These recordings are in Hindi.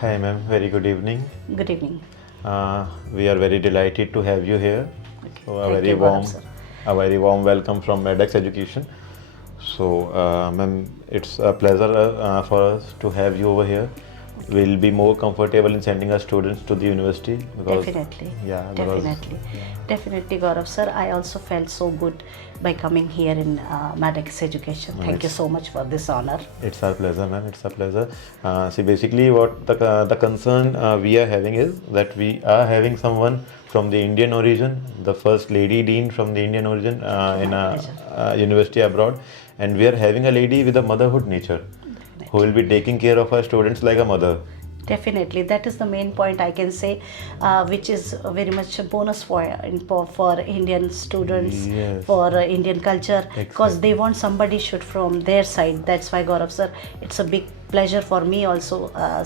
Hi, ma'am. Very good evening. Good evening. We are very delighted to have you here. Okay. So Thank you, Gaurav sir. a very warm welcome from Medex Education. So, ma'am, it's a pleasure for us to have you over here. We'll be more comfortable in sending our students to the university because Definitely. Definitely. Definitely, Gaurav sir. I also felt so good by coming here in Maddox Education. Thank you so much for this honor. It's our pleasure, ma'am. It's a pleasure. See, basically, what the concern we are having is that we are having someone from the Indian origin, the first lady dean from the Indian origin in a university abroad, and we are having a lady with a motherhood nature who will be taking care of our students like a mother. Definitely, that is the main point I can say, which is very much a bonus for Indian students, Yes. for Indian culture, because Exactly. they want somebody should from their side. That's why, Gaurav sir, it's a big pleasure for me also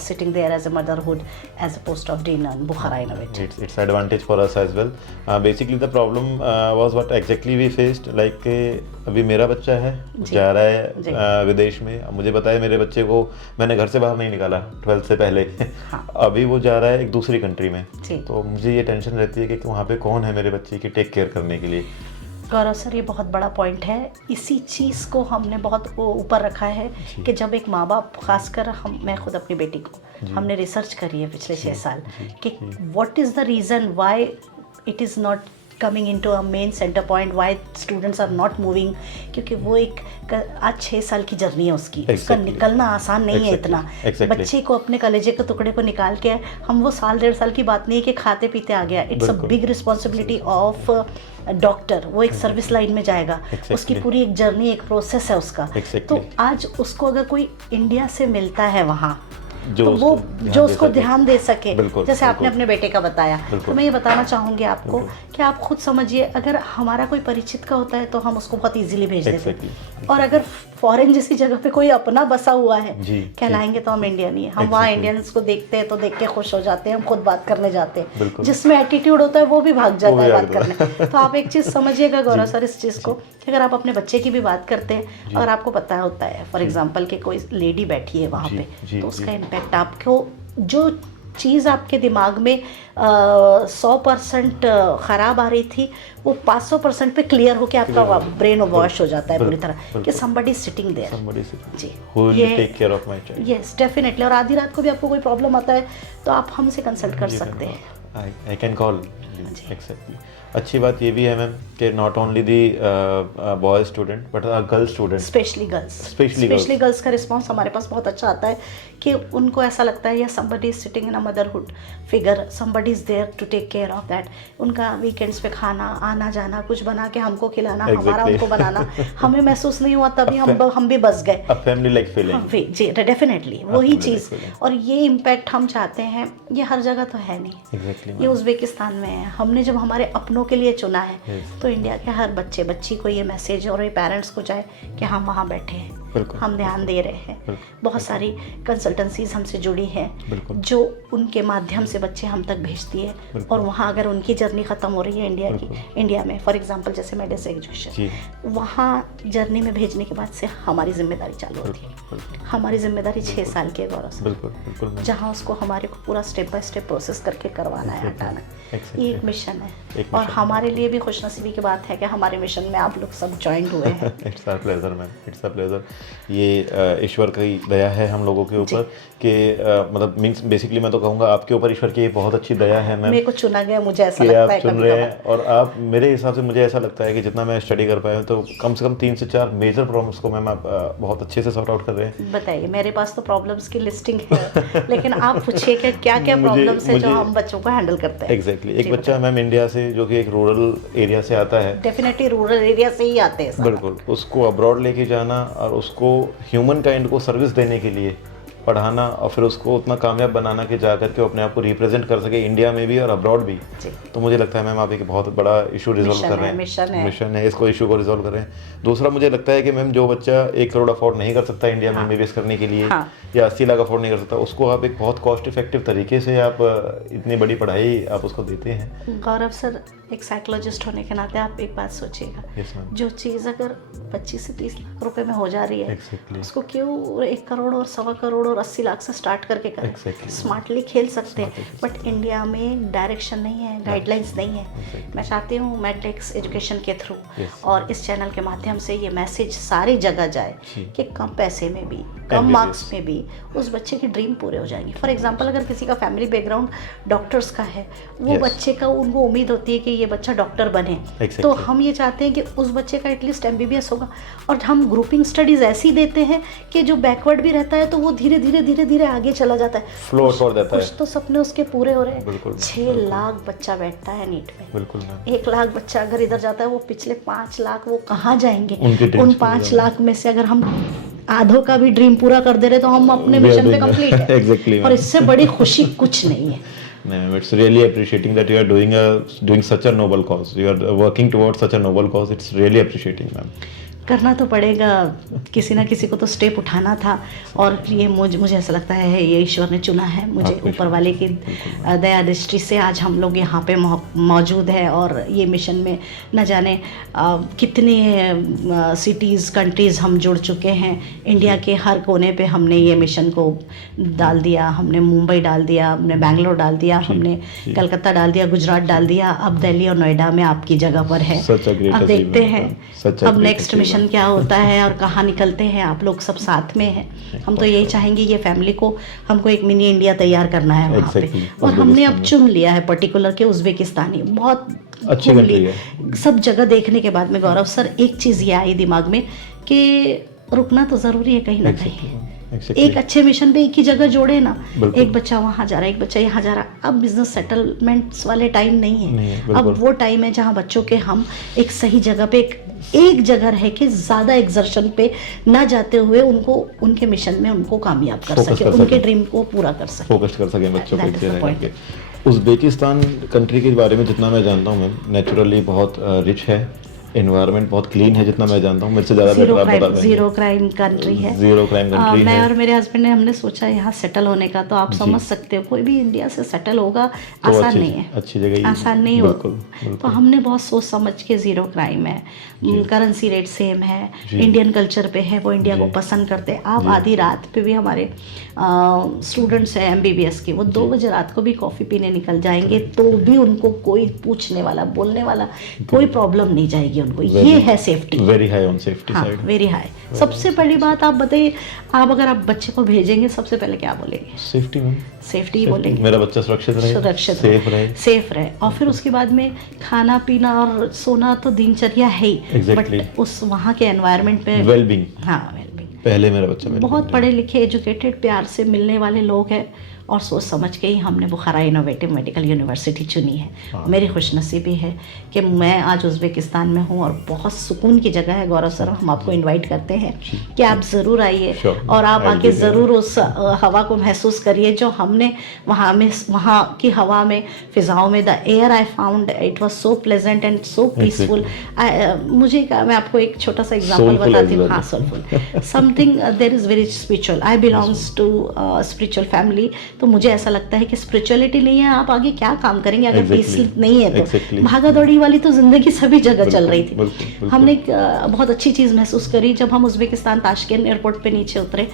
sitting there as a motherhood as a post of dean in Bukhara Innovate. It's advantage for us as well. Basically the problem was what exactly we faced, like अभी मेरा बच्चा है जी। जा रहा जी। है विदेश में। अब मुझे पता है मेरे बच्चे को मैंने घर से बाहर नहीं निकाला 12th से पहले। हाँ। अभी वो जा रहा है एक दूसरी कंट्री में, जी। तो मुझे ये टेंशन रहती है कि वहाँ पे कौन है मेरे बच्चे की टेक केयर करने के लिए। गौरव सर, ये बहुत बड़ा पॉइंट है। इसी चीज़ को हमने बहुत ऊपर रखा है कि जब एक माँ बाप, खासकर मैं खुद अपनी बेटी को, हमने रिसर्च करी है पिछले 6 साल कि what is the reason why it is not coming into a main centre point, why students are not moving, क्योंकि वो एक आज 6 साल की जर्नी है उसकी। उसका निकलना आसान नहीं है इतना। बच्चे को अपने कलेजे के टुकड़े को निकाल के, हम वो साल 1.5 साल की बात नहीं है कि खाते पीते आ गया। It's a big responsibility of doctor. वो एक सर्विस लाइन में जाएगा, उसकी पूरी एक जर्नी, एक प्रोसेस है उसका। तो आज उसको अगर कोई इंडिया से मिलता है वहाँ, तो वो जो उसको ध्यान दे सके, जैसे आपने अपने बेटे का बताया, तो मैं ये बताना चाहूँगी आपको कि आप खुद समझिए, अगर हमारा कोई परिचित का होता है तो हम उसको बहुत इजीली भेज देते हैं, और अगर फॉरेन जैसी जगह पे कोई अपना बसा हुआ है, कहलाएंगे तो हम इंडियन ही हैं। हम वहाँ इंडियंस को देखते हैं तो देख के खुश हो जाते हैं, हम खुद बात करने जाते हैं। जिसमें एटीट्यूड होता है वो भी भाग जाता है बात करने। तो आप एक चीज़ समझिएगा गौरव सर इस चीज़ को, कि अगर आप अपने बच्चे की भी बात करते हैं और आपको पता होता है फॉर एग्जाम्पल कि कोई लेडी बैठी है वहाँ पे, तो उसका इम्पैक्ट आपको, जो चीज़ आपके दिमाग में 100% ख़राब आ रही थी, वो 500% पे क्लियर होके आपका ब्रेन वॉश हो जाता है पूरी तरह कि somebody sitting there। जी, Who will take care of my child? Yes definitely. और आधी रात को भी आपको कोई प्रॉब्लम आता है तो आप हमसे कंसल्ट कर सकते हैं। I can call exactly। अच्छी बात ये भी है मैम कि not only the boy student but girl student, specially girls का रिस्पांस हमारे पास बहुत अच्छा आता है कि उनको ऐसा लगता है या somebody is sitting in a motherhood figure, somebody is there to take care of that। उनका वीकेंड्स पे खाना, आना जाना, कुछ बना के हमको खिलाना, हमारा उनको बनाना, हमें महसूस नहीं हुआ, तभी हम भी बस गए। A family like feeling। जी डेफिनेटली वही चीज़। और ये इम्पैक्ट हम चाहते हैं, ये हर जगह तो है नहीं। ये उज़्बेकिस्तान में है, हमने जब हमारे अपनों के लिए चुना है, तो इंडिया के हर बच्ची को ये मैसेज और ये पेरेंट्स को जाए कि हम वहाँ बैठे हैं, हम ध्यान दे रहे हैं। बहुत सारी कंसल्टेंसीज हमसे जुड़ी हैं जो उनके माध्यम से बच्चे हम तक भेजती है, और वहाँ अगर उनकी जर्नी ख़त्म हो रही है इंडिया में, फॉर एग्जांपल जैसे मेडेक्स एजुकेशन, वहाँ जर्नी में भेजने के बाद से हमारी जिम्मेदारी चालू होती है। हमारी जिम्मेदारी 6 साल के गौरव, जहाँ उसको हमारे को पूरा स्टेप बाय स्टेप प्रोसेस करके करवाना है, हटाना है। ये एक मिशन है, और हमारे लिए भी खुशनसीबी की बात है कि हमारे मिशन में आप लोग सब ज्वाइन हुए हैं। It's a pleasure ma'am, it's a pleasure. ये ईश्वर की दया है हम लोगों के ऊपर कि मतलब मींस बेसिकली मैं तो कहूँगा आपके ऊपर ईश्वर की बहुत अच्छी दया है मैम। मेरे को चुना गया, मुझे ऐसा लगता है आप चुन रहे हैं, और आप मेरे हिसाब से मुझे ऐसा लगता है कि जितना मैं स्टडी कर पाया हूँ, तो कम से कम 3 से 4 मेजर प्रॉब्लम्स को मैम आप बहुत अच्छे से सॉर्ट आउट कर रहे हैं। बताइए, मेरे पास तो प्रॉब्लम्स की लिस्टिंग है, लेकिन आप पूछिए कि क्या क्या प्रॉब्लम्स है जो हम बच्चों को हैंडल करते हैं। एग्जैक्टली। एक बच्चा मैम इंडिया से जो कि एक रूरल एरिया से आता है, डेफिनेटली रूरल एरिया से ही आते हैं, बिल्कुल, उसको अब्रॉड लेके जाना और उसको ह्यूमन काइंड को सर्विस देने के लिए पढ़ाना, और फिर उसको उतना कामयाब बनाना कि जाकर के अपने आप को रिप्रेजेंट कर सके इंडिया में भी और अब्रॉड भी। तो मुझे लगता है मैम आप एक बहुत बड़ा इशू रिजॉल्व कर रहे हैं, मिशन है, इसको इशू को रिजॉल्व कर रहे हैं। दूसरा मुझे लगता है कि मैम जो बच्चा 1 करोड़ अफोर्ड नहीं कर सकता इंडिया में निवेश करने के लिए, या 80 लाख अफोर्ड नहीं कर सकता, उसको आप एक बहुत कॉस्ट इफेक्टिव तरीके से आप इतनी बड़ी पढ़ाई आप उसको देते हैं। गौरव सर, एक साइकोलॉजिस्ट होने के नाते आप एक बात सोचिएगा, जो चीज़ अगर 25 से 30 लाख रुपए में हो जा रही है, उसको क्यों 1 करोड़ और 1.25 करोड़ करोड़ 80 लाख से स्टार्ट करके करें, स्मार्टली खेल सकते हैं। बट इंडिया में डायरेक्शन नहीं है, गाइडलाइंस नहीं है। मैं चाहती हूँ मैडलेक्स एजुकेशन के थ्रू और इस चैनल के माध्यम से ये मैसेज सारी जगह जाए कि कम पैसे में भी, कम मार्क्स में भी उस बच्चे की ड्रीम पूरे हो जाएंगी। फॉर एग्जांपल, अगर किसी का फैमिली बैकग्राउंड डॉक्टर्स का है, वो बच्चे का उनको उम्मीद होती है कि ये बच्चा डॉक्टर बने, तो हम ये चाहते हैं कि उस बच्चे का एटलीस्ट MBBS होगा। और हम ग्रुपिंग स्टडीज ऐसी देते हैं कि जो बैकवर्ड भी रहता है तो वो धीरे धीरे आगे चला जाता है, फ्लोर छोड़ देता है। कुछ तो सपने उसके पूरे हो रहे हैं। 6 लाख बच्चा बैठता है नीट में, बिल्कुल 1 लाख बच्चा अगर इधर जाता है, वो पिछले 5 लाख वो कहाँ जाएंगे? उन 5 लाख में से अगर हम आधों का भी ड्रीम पूरा कर दे रहे तो हम अपने मिशन पे कंप्लीट है। Exactly, और इससे बड़ी खुशी कुछ नहीं है। No, it's really appreciating that you are doing such a noble cause. You are working towards such a noble cause. It's really appreciating, ma'am. करना तो पड़ेगा, किसी ना किसी को तो स्टेप उठाना था। और ये मुझे ऐसा लगता है ये ईश्वर ने चुना है मुझे, ऊपर वाले की दया दृष्टि से आज हम लोग यहाँ पे मौजूद है। और ये मिशन में न जाने कितने सिटीज़ कंट्रीज़ हम जुड़ चुके हैं। इंडिया के हर कोने पे हमने ये मिशन को डाल दिया। हमने मुंबई डाल दिया, हमने बैंगलोर डाल दिया, हमने कलकत्ता डाल दिया, गुजरात डाल दिया, अब दिल्ली और नोएडा में आपकी जगह पर है। अब देखते हैं अब नेक्स्ट मिशन क्या होता है और कहाँ निकलते हैं। आप लोग सब साथ में हैं। हम तो यही चाहेंगे, ये फैमिली को हमको एक मिनी इंडिया तैयार करना है वहाँ पे। और हमने अब चुन लिया है पर्टिकुलर के उज़्बेकिस्तानी, बहुत अच्छी कंट्री है। सब जगह देखने के बाद में गौरव सर एक चीज़ ये आई दिमाग में कि रुकना तो ज़रूरी है कहीं ना कहीं। एक अच्छे मिशन पे एक ही जगह जोड़े ना, एक बच्चा वहाँ जा रहा है, एक बच्चा यहाँ जा रहा है। अब बिजनेस सेटलमेंट्स वाले टाइम नहीं है, अब वो टाइम है जहाँ बच्चों के हम एक सही जगह पे एक जगह रह के ज़्यादा एग्जर्शन पे ना जाते हुए उनको उनके मिशन में उनको कामयाब कर सके, उनके ड्रीम को पूरा कर सके, फोकस कर सके बच्चों पे। उज़्बेकिस्तान कंट्री के बारे में जितना मैं जानता हूँ मैम, नेचुरली बहुत रिच है, एनवायरनमेंट बहुत क्लीन है जितना मैं जानता हूँ। मेरे से ज़्यादा बेटर आप बता पाएंगे। जीरो क्राइम कंट्री है, जीरो क्राइम कंट्री है। मैं और मेरे हस्बैंड ने हमने सोचा यहाँ सेटल होने का, तो आप समझ सकते हो कोई भी इंडिया से सेटल होगा आसान नहीं है, अच्छी जगह आसान नहीं हो। तो हमने बहुत सोच समझ के, जीरो क्राइम है, करेंसी रेट सेम है, इंडियन कल्चर पे है, वो इंडिया को पसंद करते हैं। आप आधी रात पे भी हमारे स्टूडेंट्स हैं MBBS के, वो 2 बजे रात को भी कॉफ़ी पीने निकल जाएंगे तो भी उनको कोई पूछने वाला बोलने वाला कोई प्रॉब्लम नहीं जाएगी उनको। ये है safety, very high on safety side, very high. सबसे पहली बात आप बताइए, आप अगर आप बच्चे को भेजेंगे सबसे पहले क्या बोलेंगे? सेफ्टी मैम, सेफ्टी बोलेंगे, मेरा बच्चा सुरक्षित रहे, सेफ रहे। और फिर उसके बाद में खाना पीना और सोना तो दिनचर्या है ही, बट उस वहाँ के एनवायरनमेंट में वेलबींग, हाँ वेलबींग। पहले मेरा बच्चा बहुत पढ़े लिखे एजुकेटेड प्यार से मिलने वाले लोग हैं और सोच समझ के ही हमने बुखारा इनोवेटिव मेडिकल यूनिवर्सिटी चुनी है। मेरी खुशनसीबी है कि मैं आज उज़्बेकिस्तान में हूँ और बहुत सुकून की जगह है। गौरव सर, हम आपको इनवाइट करते हैं कि आप ज़रूर आइए और आप आके ज़रूर उस हवा को महसूस करिए जो हमने वहाँ की हवा में, फिज़ाओं में, the air I found it was so pleasant and so peaceful. मैं आपको एक छोटा सा एग्जाम्पल बताती हूँ। हाँ, soulful something there is very spiritual. I belongs to spiritual family, तो मुझे ऐसा लगता है कि स्पिरिचुअलिटी नहीं है, आप आगे क्या काम करेंगे अगर पीस नहीं है तो। भागा दौड़ी वाली तो जिंदगी सभी जगह चल रही थी। हमने बहुत अच्छी चीज़ महसूस करी जब हम उज़्बेकिस्तान ताशकेंट एयरपोर्ट पे नीचे उतरे,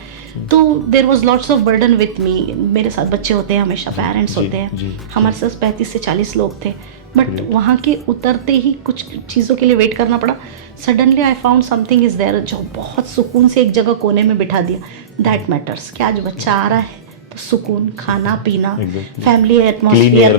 तो there was lots of burden with me. मेरे साथ बच्चे होते हैं, हमेशा पेरेंट्स होते हैं, हमारे साथ 35 से 40 लोग थे। बट वहाँ के उतरते ही कुछ चीज़ों के लिए वेट करना पड़ा। Suddenly I found something is there जो बहुत सुकून से एक जगह कोने में बिठा दिया। दैट मैटर्स कि आज बच्चा आ रहा है तो सुकून, खाना पीना, फैमिली एटमॉस्फेयर,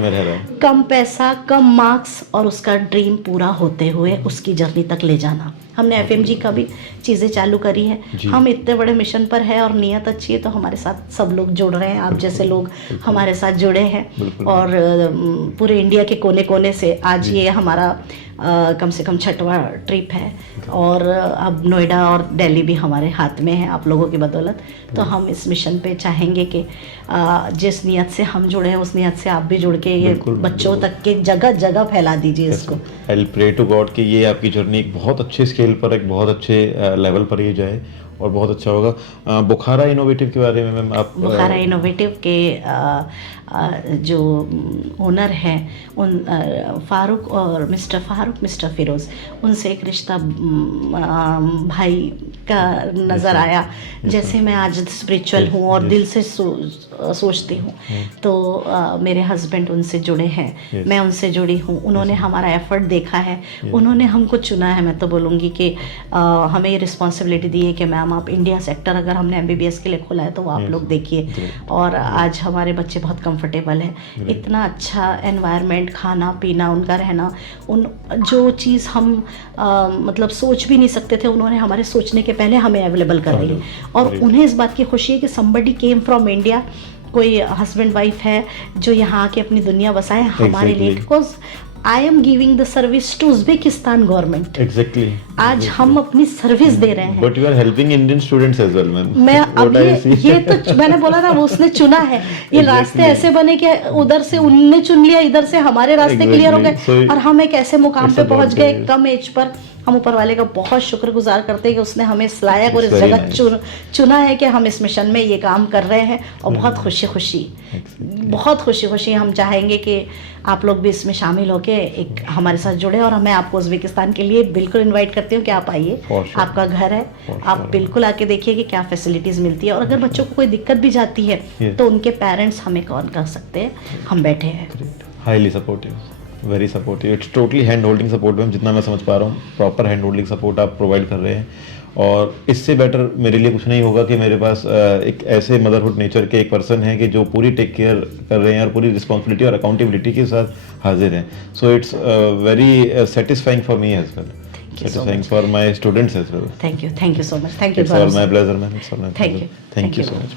कम पैसा, कम मार्क्स और उसका ड्रीम पूरा होते हुए उसकी जर्नी तक ले जाना। हमने FMG का भी चीज़ें चालू करी है। हम इतने बड़े मिशन पर है और नियत अच्छी है तो हमारे साथ सब लोग जुड़ रहे हैं। आप जैसे लोग हमारे साथ जुड़े हैं और पूरे इंडिया के कोने कोने से आज ये हमारा कम से कम 6वां ट्रिप है और अब नोएडा और दिल्ली भी हमारे हाथ में है आप लोगों की बदौलत। तो हम इस मिशन पे चाहेंगे कि जिस नियत से हम जुड़े हैं उस नियत से आप भी जुड़ के ये बच्चों तक के जगह जगह फैला दीजिए इसको। I will pray to God कि ये आपकी जर्नी एक बहुत अच्छे स्केल पर, एक बहुत अच्छे लेवल पर ये जाए और बहुत अच्छा होगा। बुखारा इनोवेटिव के बारे में मैम आप बुखारा इनोवेटिव के जो ओनर हैं उन फारूक और मिस्टर मिस्टर फिरोज़, उनसे एक रिश्ता भाई का नज़र आया। जैसे मैं आज स्पिरिचुअल हूँ और दिल से सोचती हूँ, तो मेरे हस्बैंड उनसे जुड़े हैं, मैं उनसे जुड़ी हूँ। उन्होंने हमारा एफर्ट देखा है, उन्होंने हमको चुना है। मैं तो बोलूँगी कि हमें ये रिस्पॉन्सिबिलिटी दी है कि मैम आप इंडिया सेक्टर अगर हमने MBBS के लिए खोला है तो वो आप लोग देखिए। और आज हमारे बच्चे बहुत कंफर्टेबल हैं, इतना अच्छा एनवायरनमेंट, खाना पीना, उनका रहना, उन जो चीज़ हम मतलब सोच भी नहीं सकते थे, उन्होंने हमारे सोचने के पहले हमें अवेलेबल कर ली। और उन्हें इस बात की खुशी है कि somebody came from India, कोई हस्बैंड वाइफ है जो यहाँ आके अपनी दुनिया बसाए हमारे लिए। Because I am giving the service to Uzbekistan government. Exactly आज हम अपनी सर्विस दे रहे हैं। But you are helping Indian students as well ma'am. मैं अब ये तो मैंने बोला ना, वो उसने चुना है। ये रास्ते ऐसे बने कि उधर से उनने चुन लिया, इधर से हमारे रास्ते क्लियर हो गए और हम एक ऐसे मुकाम पे पहुंच गए कम एज पर। हम ऊपर वाले का बहुत शुक्रगुजार करते हैं कि उसने हमें इस लायक और इस जगह चुना है कि हम इस मिशन में ये काम कर रहे हैं। और बहुत खुशी खुशी हम चाहेंगे कि आप लोग भी इसमें शामिल होके एक हमारे साथ जुड़े। और मैं आपको उज्बेकिस्तान के लिए बिल्कुल इनवाइट करती हूँ कि आप आइए, आपका घर है, आप बिल्कुल आके देखिए कि क्या फैसिलिटीज़ मिलती है। और अगर बच्चों को कोई दिक्कत भी जाती है तो उनके पेरेंट्स हमें कॉल कर सकते हैं, हम बैठे हैं। Highly supportive, very supportive, it's totally hand holding support ma'am, जितना मैं समझ पा रहा हूँ प्रॉपर हैंड होल्डिंग सपोर्ट आप प्रोवाइड कर रहे हैं। और इससे बेटर मेरे लिए कुछ नहीं होगा कि मेरे पास एक ऐसे मदरहुड नेचर के एक पर्सन है कि जो पूरी टेक केयर कर रहे हैं और पूरी रिस्पॉन्सिबिलिटी और अकाउंटेबिलिटी के साथ हाजिर हैं। So it's very satisfying for me as well, satisfying for my students as well. Thank you so much. Thank you. It's all my pleasure, ma'am. It's all my pleasure. Thank you so much.